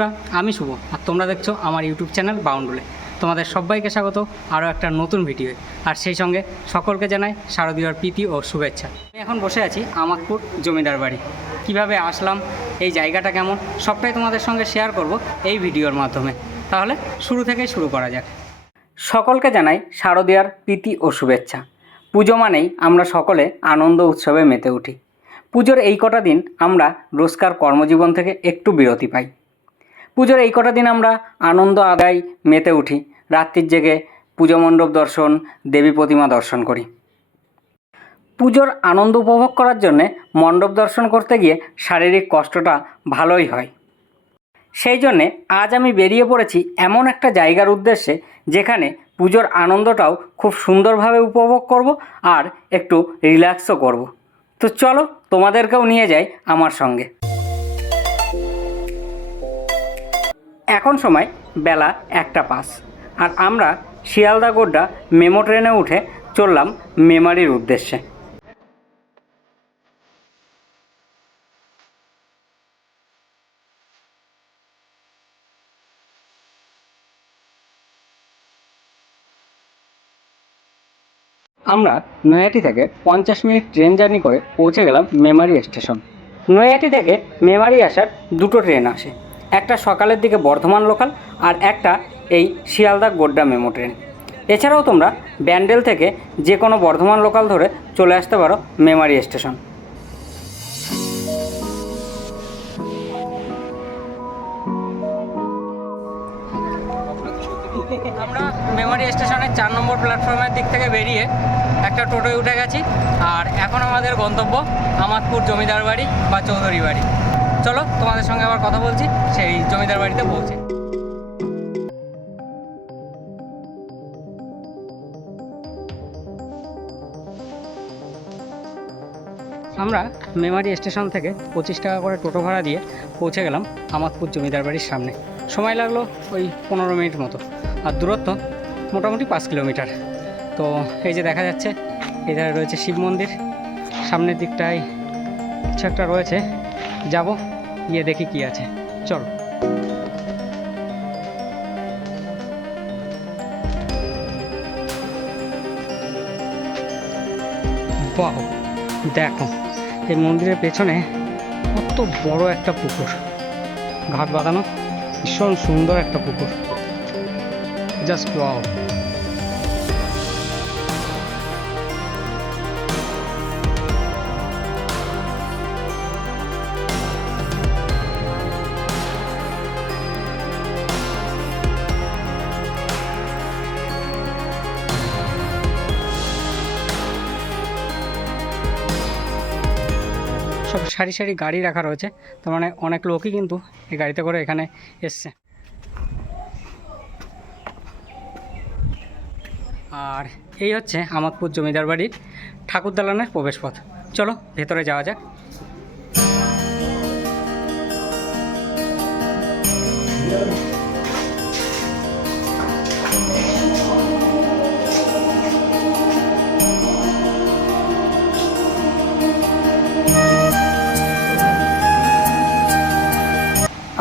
বন্ধুরা, আমি শুভ। আর তোমরা দেখছ আমার ইউটিউব চ্যানেল বাউন্ডুলে। তোমাদের সবাইকে স্বাগত আরও একটা নতুন ভিডিও আর সেই সঙ্গে সকলকে জানাই শারদীয়ার প্রীতি ও শুভেচ্ছা। আমি এখন বসে আছি আমাদপুর জমিদার বাড়ি। কীভাবে আসলাম, এই জায়গাটা কেমন, সবটাই তোমাদের সঙ্গে শেয়ার করব এই ভিডিওর মাধ্যমে। তাহলে শুরু থেকেই শুরু করা যাক। সকলকে জানাই শারদীয়ার প্রীতি ও শুভেচ্ছা। পুজো মানেই আমরা সকলে আনন্দ উৎসবে মেতে উঠি। পুজোর এই কটা দিন আমরা রোজকার কর্মজীবন থেকে একটু বিরতি পাই। পুজোর এই কটা দিন আমরা আনন্দ আদায় মেতে উঠি। রাত্রির জেগে পুজো মণ্ডপ দর্শন, দেবী প্রতিমা দর্শন করি। পুজোর আনন্দ উপভোগ করার জন্যে মণ্ডপ দর্শন করতে গিয়ে শারীরিক কষ্টটা ভালোই হয়। সেই জন্যে আজ আমি বেরিয়ে পড়েছি এমন একটা জায়গার উদ্দেশ্যে যেখানে পুজোর আনন্দটাও খুব সুন্দরভাবে উপভোগ করব আর একটু রিল্যাক্সও করব। তো চলো তোমাদেরকেও নিয়ে যাই আমার সঙ্গে। এখন সময় বেলা একটা পাস আর আমরা শিয়ালদা গোড্ডা মেমো ট্রেনে উঠে চললাম মেমারির উদ্দেশ্যে। আমরা নৈহাটি থেকে পঞ্চাশ মিনিট ট্রেন জার্নি করে পৌঁছে গেলাম মেমারি স্টেশন। নৈহাটি থেকে মেমারি আসার দুটো ট্রেন আসে। একটা সকালের দিকে বর্ধমান লোকাল আর একটা এই শিয়ালদা গোড্ডা মেমো ট্রেন এছাড়াও তোমরা ব্যান্ডেল থেকে যে কোনো বর্ধমান লোকাল ধরে চলে আসতে পারো মেমারি স্টেশন আমরা মেমারি স্টেশনের চার নম্বর প্ল্যাটফর্মের দিক থেকে বেরিয়ে একটা টোটোয় উঠে গেছি। আর এখন আমাদের গন্তব্য আমাদপুর জমিদার বাড়ি বা চৌধুরী বাড়ি। চলো, তোমাদের সঙ্গে আবার কথা বলছি, সেই জমিদার বাড়িতে পৌঁছে। আমরা মেমারি স্টেশন থেকে পঁচিশ টাকা করে টোটো ভাড়া দিয়ে পৌঁছে গেলাম আমাদপুর জমিদার বাড়ির সামনে। সময় লাগল ওই পনেরো মিনিট মতো, আর দূরত্ব মোটামুটি পাঁচ কিলোমিটার। তো এই যে দেখা যাচ্ছে, এধারে রয়েছে শিব মন্দির, সামনের দিকটায় কিছু একটা রয়েছে, যাব। গিয়ে দেখি কি আছে। চলো। বাহ, দেখো, এই মন্দিরের পেছনে কত বড় একটা পুকুর। ঘাট বাঁধানো ভীষণ সুন্দর একটা পুকুর। Just wow. সব সারি সারি গাড়ি রাখা রয়েছে। তার মানে অনেক লোকই কিন্তু এই গাড়িতে করে এখানে এসছে। আর এই হচ্ছে আমাদপুর জমিদার বাড়ির ঠাকুর দালানের প্রবেশপথ। চলো, ভেতরে যাওয়া যাক।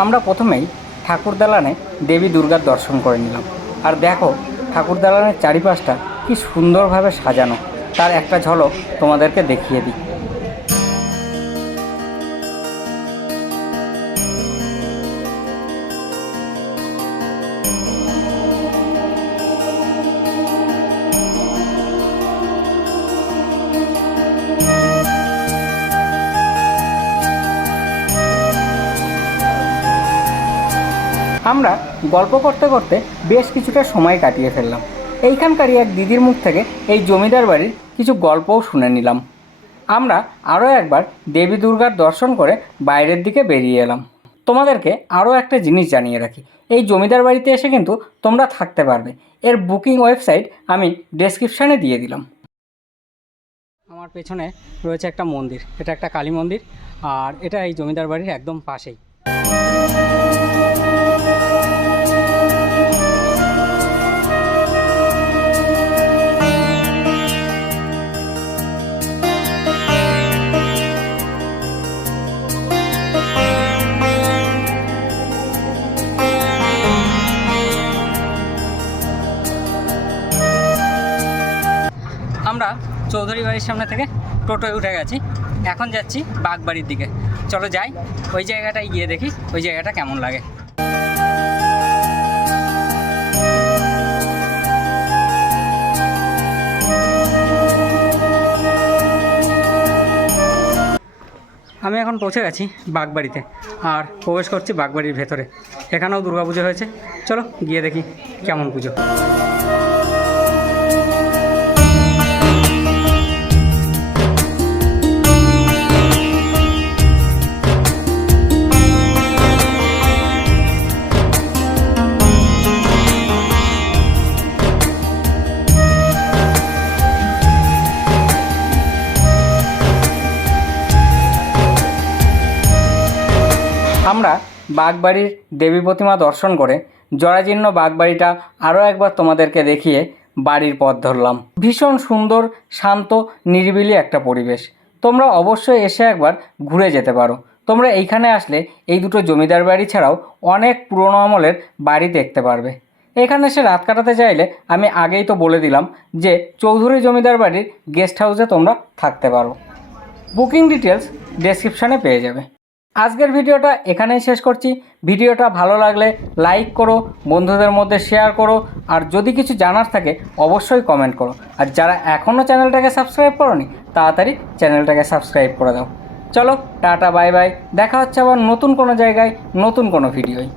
আমরা প্রথমেই ঠাকুর দালানে দেবী দুর্গার দর্শন করে নিলাম। আর দেখো ঠাকুর দালানের চারিপাশটা কি সুন্দরভাবে সাজানো। তার একটা ঝলক তোমাদেরকে দেখিয়ে দিই। আমরা গল্প করতে করতে বেশ কিছুটা সময় কাটিয়ে ফেললাম। এইখানকারই এক দিদির মুখ থেকে এই জমিদার বাড়ির কিছু গল্পও শুনে নিলাম। আমরা আরও একবার দেবী দুর্গার দর্শন করে বাইরের দিকে বেরিয়ে এলাম। তোমাদেরকে আরও একটা জিনিস জানিয়ে রাখি। এই জমিদার বাড়িতে এসে কিন্তু তোমরা থাকতে পারবে। এর বুকিং ওয়েবসাইট আমি ডেসক্রিপশানে দিয়ে দিলাম। আমার পেছনে রয়েছে একটা মন্দির। এটা একটা কালী মন্দির। আর এটা এই জমিদার বাড়ির একদম পাশেই। চৌধুরী বাড়ির সামনে থেকে টোটোয় উঠে গেছি। এখন যাচ্ছি বাগবাড়ির দিকে। চলো যাই, ওই জায়গাটায় গিয়ে দেখি ওই জায়গাটা কেমন লাগে। আমি এখন পৌঁছে গেছি বাগবাড়িতে আর প্রবেশ করছি বাগবাড়ির ভেতরে। এখানেও দুর্গাপুজো হয়েছে। চলো গিয়ে দেখি কেমন পুজো। আমরা বাগবাড়ির দেবী প্রতিমা দর্শন করে জরাজীর্ণ বাগবাড়িটা আরও একবার তোমাদেরকে দেখিয়ে বাড়ির পথ ধরলাম। ভীষণ সুন্দর, শান্ত, নিরিবিলি একটা পরিবেশ। তোমরা অবশ্যই এসে একবার ঘুরে যেতে পারো। তোমরা এইখানে আসলে এই দুটো জমিদার বাড়ি ছাড়াও অনেক পুরনো আমলের বাড়ি দেখতে পারবে। এখানে এসে রাত কাটাতে চাইলে আমি আগেই তো বলে দিলাম যে চৌধুরী জমিদার বাড়ির গেস্ট হাউসে তোমরা থাকতে পারো। বুকিং ডিটেলস ডেসক্রিপশানে পেয়ে যাবে। আজকের ভিডিওটা এখানেই শেষ করছি। ভিডিওটা ভালো লাগলে লাইক করো, বন্ধুদের মধ্যে শেয়ার করো, আর যদি কিছু জানার থাকে অবশ্যই কমেন্ট করো। আর যারা এখনও চ্যানেলটাকে সাবস্ক্রাইব করোনি, তাড়াতাড়ি চ্যানেলটাকে সাবস্ক্রাইব করে দাও। চলো, টাটা, বাই বাই। দেখা হচ্ছে আবার নতুন কোনো জায়গায়, নতুন কোনো ভিডিওয়।